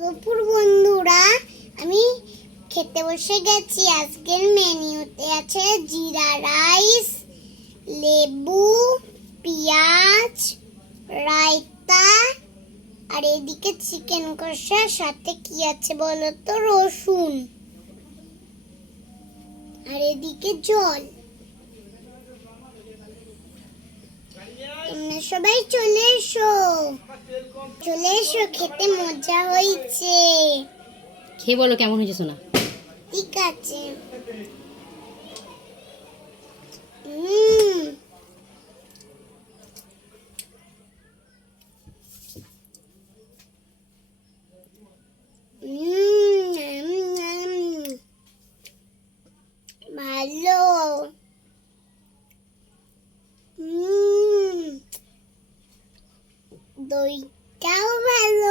দুপুর বন্ধুরা, আমি খেতে বসে গেছি। আজকের মেনুতে আছে জিরা রাইস, লেবু, পেঁয়াজ, রায়তা, আর এদিকে চিকেন কষার সাথে কি আছে বলো তো? রসুন। আর এদিকে জল। তোমরা সবাই চলে এসো। চলে এসো খেতে মজা হয়েছে। খেয়ে বলো কেমন হয়েছে সোনা? ঠিক আছে। ভালো। দই Chó.